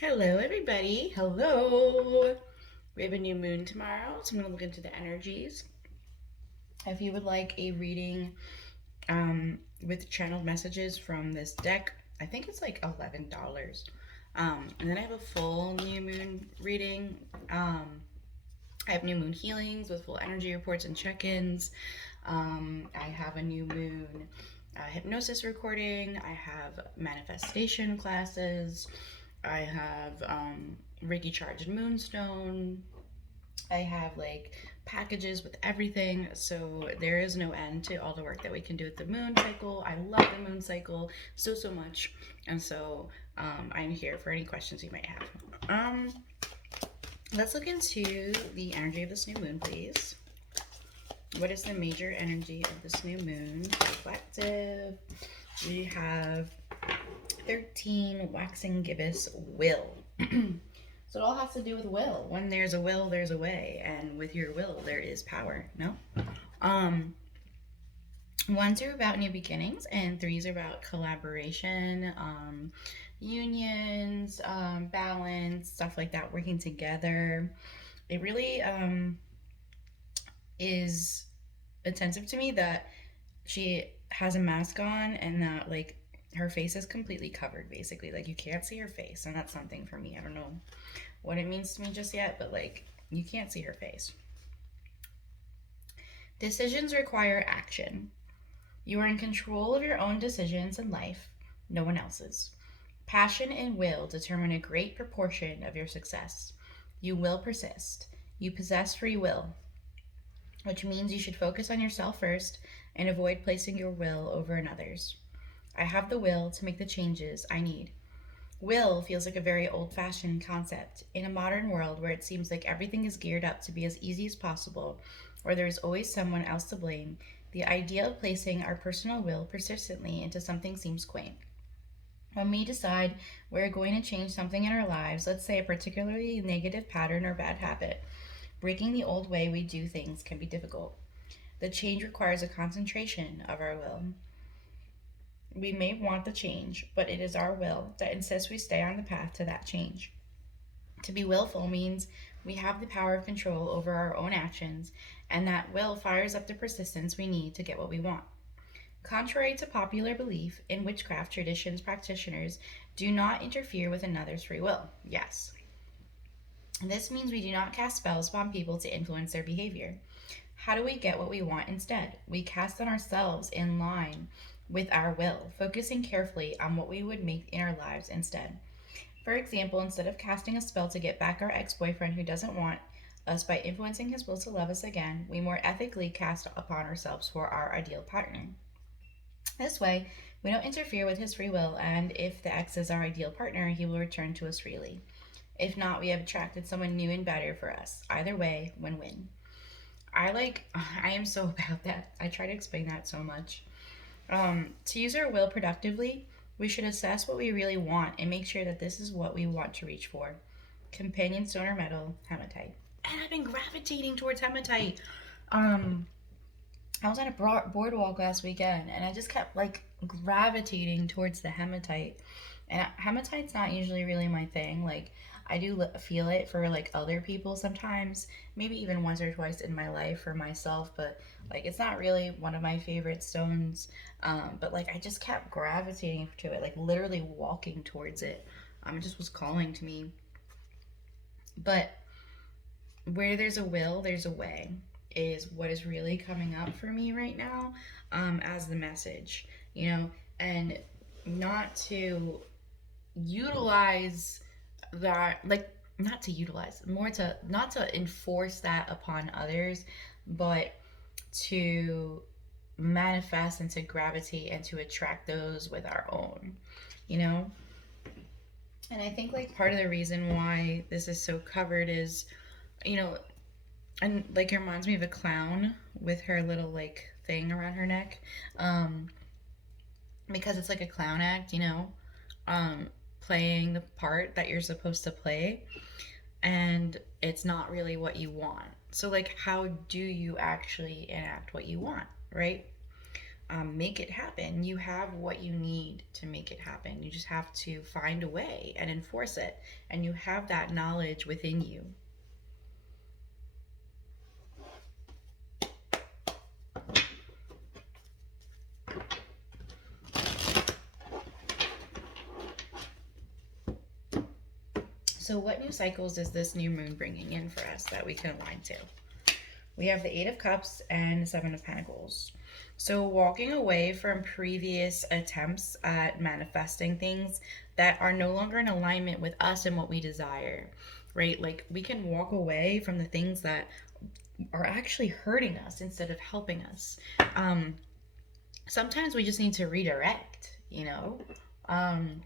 Hello, everybody. Hello. We have a new moon tomorrow, so I'm going to look into the energies. If you would like a reading with channeled messages from this deck, I think it's like $11. And then I have a full new moon reading. I have new moon healings with full energy reports and check ins. I have a new moon hypnosis recording. I have manifestation classes. I have Reiki charged moonstone. I have like packages with everything. So there is no end to all the work that we can do with the moon cycle. I love the moon cycle so much. And so I'm here for any questions you might have. Let's look into the energy of this new moon, please. What is the major energy of this new moon? Collective. We have 13 waxing gibbous will. So it all has to do with will. When there's a will, there's a way, and with your will, there is power. No. Ones are about new beginnings, and threes are about collaboration, unions, balance, stuff like that, working together. It really is attentive to me that she has a mask on and that like her face is completely covered, basically, like you can't see her face, and that's something for me. I don't know what it means to me just yet, but like you can't see her face. Decisions require action. You are in control of your own decisions in life, no one else's. Passion and will determine a great proportion of your success. You will persist. You possess free will, which means you should focus on yourself first and avoid placing your will over another's. I have the will to make the changes I need. Will feels like a very old fashioned concept. In a modern world where it seems like everything is geared up to be as easy as possible, or there is always someone else to blame, the idea of placing our personal will persistently into something seems quaint. When we decide we're going to change something in our lives, let's say a particularly negative pattern or bad habit, breaking the old way we do things can be difficult. The change requires a concentration of our will. We may want the change, but it is our will that insists we stay on the path to that change. To be willful means we have the power of control over our own actions, and that will fires up the persistence we need to get what we want. Contrary to popular belief, in witchcraft traditions, practitioners do not interfere with another's free will. Yes. This means we do not cast spells upon people to influence their behavior. How do we get what we want instead? We cast on ourselves in line with our will, focusing carefully on what we would make in our lives instead. For example, instead of casting a spell to get back our ex boyfriend who doesn't want us by influencing his will to love us again, we more ethically cast upon ourselves for our ideal partner. This way, we don't interfere with his free will, and if the ex is our ideal partner, he will return to us freely. If not, we have attracted someone new and better for us. Either way, win win. I am so about that. I try to explain that so much. To use our will productively, we should assess what we really want and make sure that this is what we want to reach for. Companion stone or metal, hematite. And I've been gravitating towards hematite. Um, I was on a boardwalk last weekend and I just kept like gravitating towards the hematite. And hematite's not usually really my thing. Like, I do feel it for like other people sometimes, maybe even once or twice in my life for myself, but like it's not really one of my favorite stones. But like I just kept gravitating to it, like literally walking towards it. It just was calling to me. But where there's a will, there's a way, is what is really coming up for me right now, as the message, and not to utilize that, like, not to utilize, more to not to enforce that upon others, but to manifest and to gravitate and to attract those with our own, you know? And I think like part of the reason why this is so covered is, you know, and like it reminds me of a clown with her little like thing around her neck, um because it's like a clown act, um playing the part that you're supposed to play, and it's not really what you want. So like how do you actually enact what you want, right? make it happen. You have what you need to make it happen. You just have to find a way and enforce it. And you have that knowledge within you. So, what new cycles is this new moon bringing in for us that we can align to? We have the Eight of Cups and Seven of Pentacles. So, walking away from previous attempts at manifesting things that are no longer in alignment with us and what we desire, right? Like, we can walk away from the things that are actually hurting us instead of helping us. Um, Sometimes we just need to redirect, you know? Um,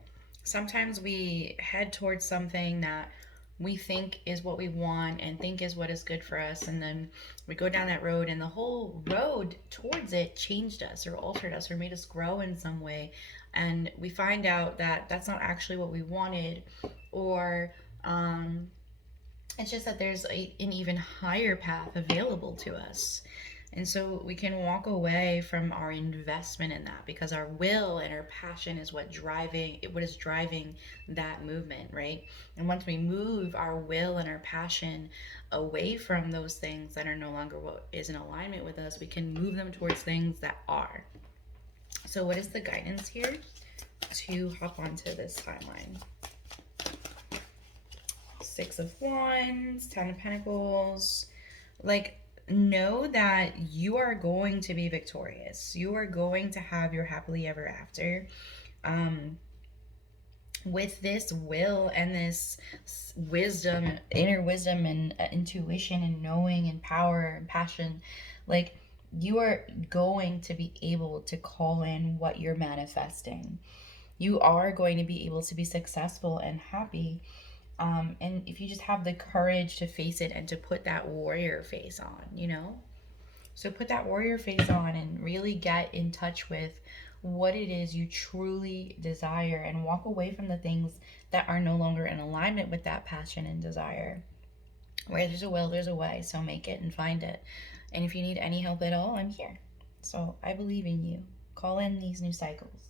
Sometimes we head towards something that we think is what we want and think is what is good for us, and then we go down that road, and the whole road towards it changed us or altered us or made us grow in some way, and we find out that that's not actually what we wanted, or it's just that there's an even higher path available to us. And so we can walk away from our investment in that, because our will and our passion is what is driving that movement, right? And once we move our will and our passion away from those things that are no longer what is in alignment with us, we can move them towards things that are. So what is the guidance here to hop onto this timeline? Six of Wands, Ten of Pentacles. Like, know that you are going to be victorious. You are going to have your happily ever after. With this will and this wisdom, inner wisdom and intuition and knowing and power and passion, like, you are going to be able to call in what you're manifesting. You are going to be able to be successful and happy. And if you just have the courage to face it and to put that warrior face on, you know? So put that warrior face on and really get in touch with what it is you truly desire, and walk away from the things that are no longer in alignment with that passion and desire. Where there's a will, there's a way. So make it and find it. And if you need any help at all, I'm here. So I believe in you. Call in these new cycles.